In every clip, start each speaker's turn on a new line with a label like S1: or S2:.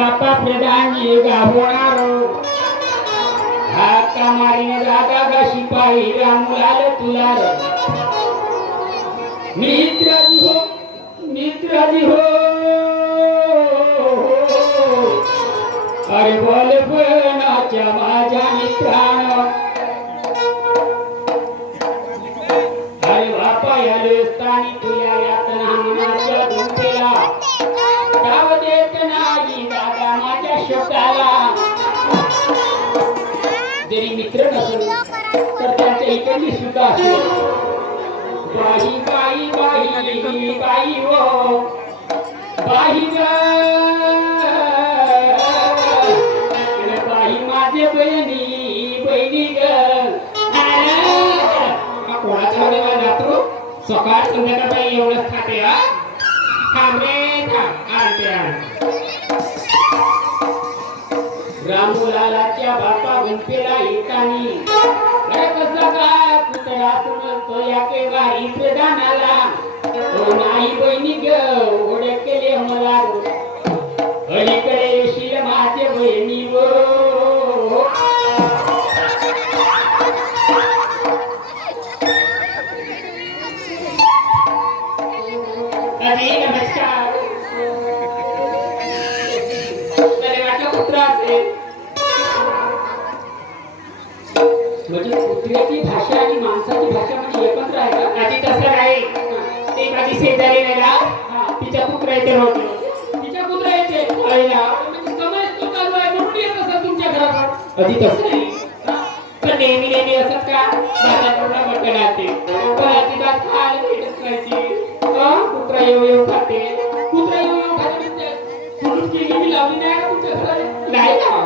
S1: बापा प्रधानी गावणारो हाका मारीने दादा गा शिपाई रामलाल तुलार मित्राजी हो मित्राजी हो। अरे बोल फणाच्या माझ्या मित्रानं। अरे बापा या स्थानी तुझ्या यातना मनाच्या गुंफेला माझ्या शोकाला जरी मित्र नसेल तर त्याच्या इकडली सुद्धा असेल बाई बाई बाई बाई हो. बाई बाई माझे बहिणी बहिणी ग. कोणाच्या वेळेला जातो सकाळ संध्याकाळ एवढंच खाते हा? थांब रे थांब. आणते आण. रामूलालाच्या बापा गुंफेला एकानी. अरे काय कुत्रा समजतो या केव्हाही प्रधानाला ओ नाही बहिणी ग ओढे केले मला अलीकडे येशील माझे बहिणी गो अरे नमस्कार. कुत्र्याची भाषा आणि माणसाची भाषा म्हणजे एकत्र आहे का? आधी तसं नाही ते माझी शेजारी नाही ना तिच्या कुत्रा येते होते तिच्या कुत्रा येते आहे ना म्हणजे समज तो चालू आहे म्हणून येत असेल तुमच्या घरात आधी तसं नाही. पण नेहमी नेहमी असत का? माझा आते पण अजिबात खायला भेटत नाही? कुत्रा येऊ येऊ खाते. कुत्रा येऊ येऊ खाते म्हणजे फुलून केली मी लावली नाही तुमच्या घरात? नाही ना.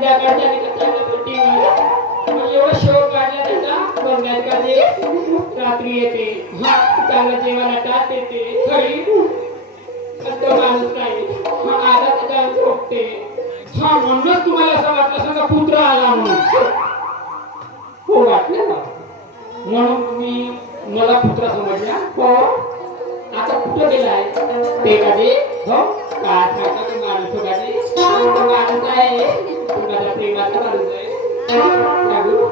S1: बापरे संध्याकाळ झाली का त्याच्या भेटीवर एवढा शोक काढला त्याचा. बंगाल का रात्री येते. हा चांगलं जेवायला टाट येते घरी तो माणूस नाही. आता त्याच्या झोपते. हा म्हणूनच तुम्हाला असं वाटलं सांगा पुत्र आला म्हणून. हो वाटलं ना म्हणून तुम्ही मला पुत्र समजला. हो. आता कुठं गेलाय? ते कधी हो? काय माणूस हो कधी माणूस आहे. आहे सांगू?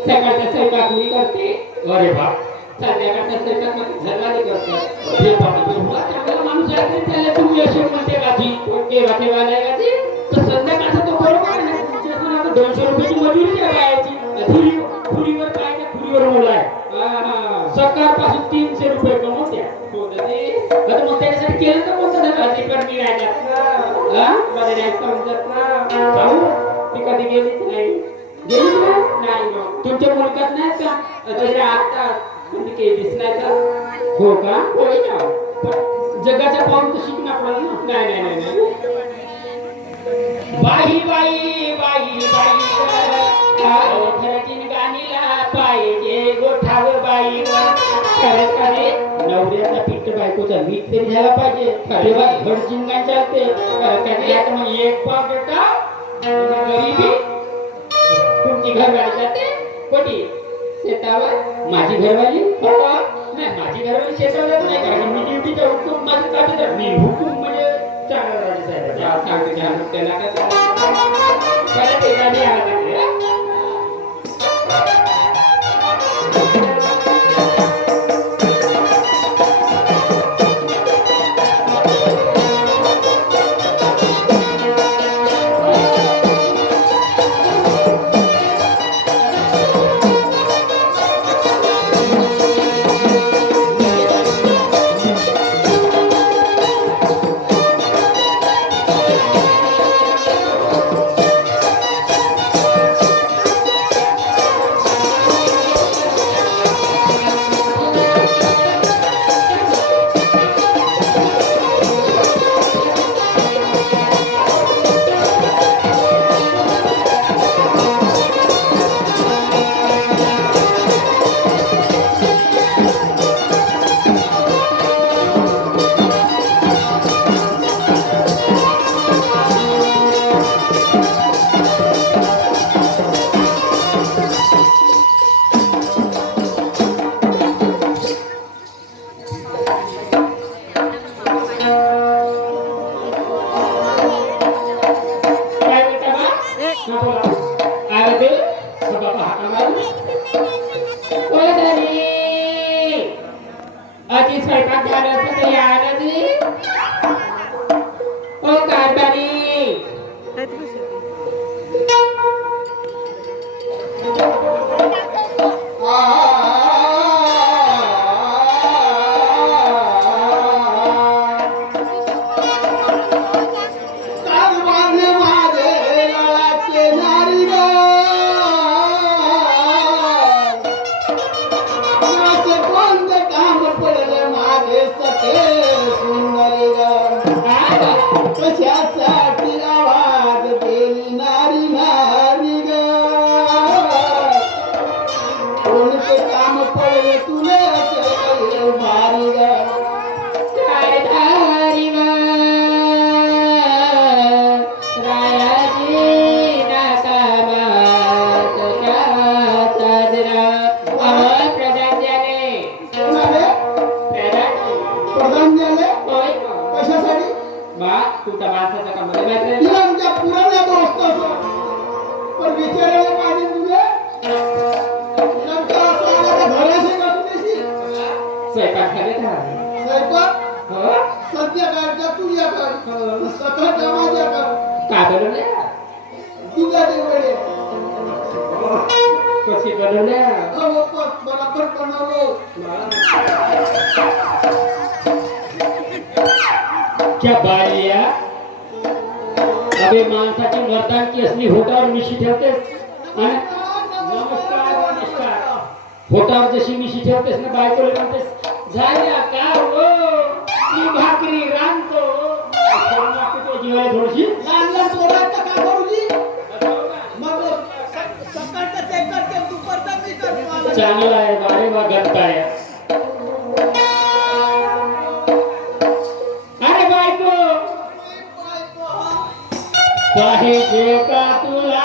S1: सकाळचा स्वयंपाक मी करते अरे बा संध्याकाळचा स्वयंपाक माझी घरवाली करते बाबा एवढा चांगला माणूस आहे तरी त्याला तुम्ही असे म्हणते गाठी केव्हा केव्हा नाही गाठी तर संध्याकाळचा तो बरोबर आहे तुमच्या हातून आता दोनशे रुपयाची मजुरी द्यायची खुरी खुरीवर काय त्या खुरीवर मुलं आहे सकाळपासून तीनशे रुपये कमवत्या आता मग त्याच्यासाठी केलं तर कोणतं भाजी करणी हा समजत ना ती कधी गेलीच नाही. गेलीच नाही? तुमच्या मुलगात नाही का? तरी आता म्हणजे का? हो का? होय ना. पण जगाच्या पाऊल तर शिकणं ना नाही नाही नाही बाई बाई बाई बाई गाणीला पाहिजे गोठाव बाई. खरं खरे नवऱ्याचा पिट्ट बायकोचा मीठ तरी झाला पाहिजे. खरे बा घड जिंगा चालते खरं यात मग एक पाव बेटा. गरीबी तुमची घरवाली जाते? कोटी शेतावर? माझी घरवाली? हो. नाही माझी घरवाली शेतावर नाही कारण मी ड्युटीचा हुकूम माझं ताब्यात मी हुकूम म्हणजे चांगला राजा साहेब सांगते त्याला काय काय स्वयंपाक झाला असता तरी आला नाही. ओ, कारभारी.
S2: कशासाठी?
S1: बा तुमच्या माणसाचा का मला माहीत
S2: तिला पुराण्या दोस्त असो पण विचारायला पाहिजे
S1: स्वयंपाक का
S2: स्वयंपाक माझ्या
S1: का बनवल्या कशी बनवल्या
S2: बरोबर बनवलो
S1: क्या बाया अबे माणसाची मर्दानकी असली होटावर मिशी ठेवतेस? आणि नमस्कार नमस्कार. होटावर जशी मिशी ठेवतेस ना बायकोला म्हणतेस झाल्या का हो? भाकरी रांधतो. तो जीवाला थोडीशी?
S2: लहान लहान पोरांचं का करूची मग स- सकाळचं ते करते दुपारचं मी करतो आला.
S1: चांगला आहे बारे अरे बायको! पाहिजे का तुला.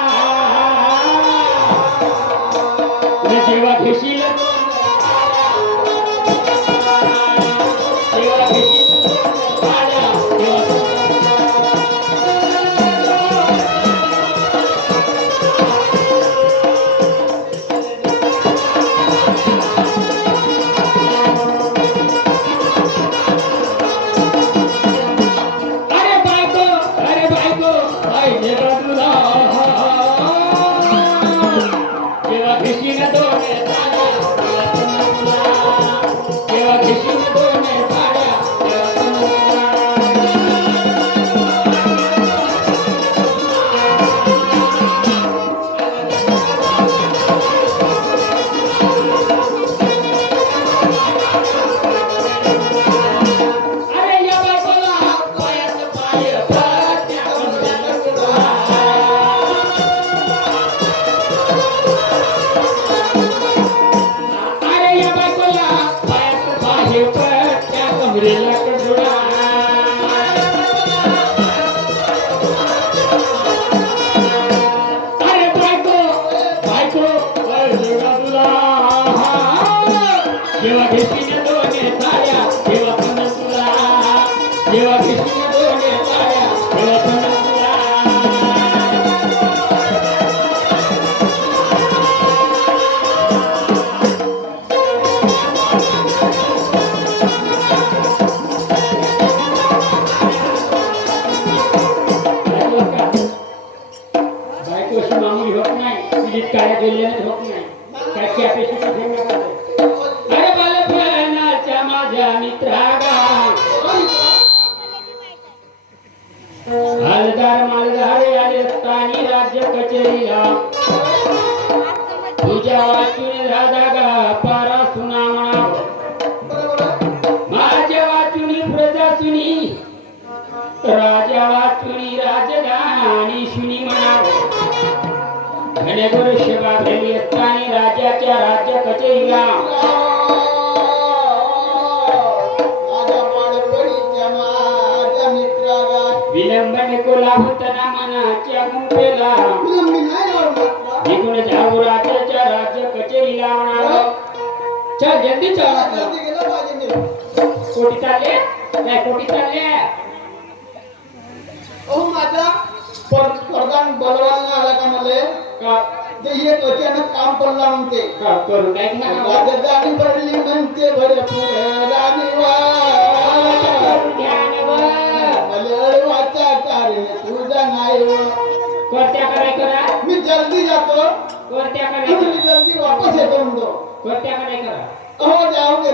S1: Gabriela माझ्या मित्रागा हलदार मालदार आले स्थानी राज्य कचेरीला. तुझ्या वाचून राजा पारा सुना म्हणावं माझ्या वाचुनी प्रजा सुनी. राजा वाचुनी राजधानी सुनी म्हणा घनगुरु शिवा भेली असतानी राजाच्या राज्य कचेरीला. होतना मनाच्या गुंपेला जाऊ राज्य चल जल्दी चल. कोटी चालले? कोटी चालले.
S2: अहो माझा पर- प्रधान बलवान आला का मला?
S1: का?
S2: ते एक अचानक काम पडला म्हणते
S1: का? करू नाही
S2: म्हणते भरपूर
S1: व. कोणत्या कडे करा
S2: मी जल्दी जातो.
S1: कोणत्या कडे
S2: मी जल्दी वापस येतो म्हणतो.
S1: कोणत्या कडे करा
S2: हो जाऊ दे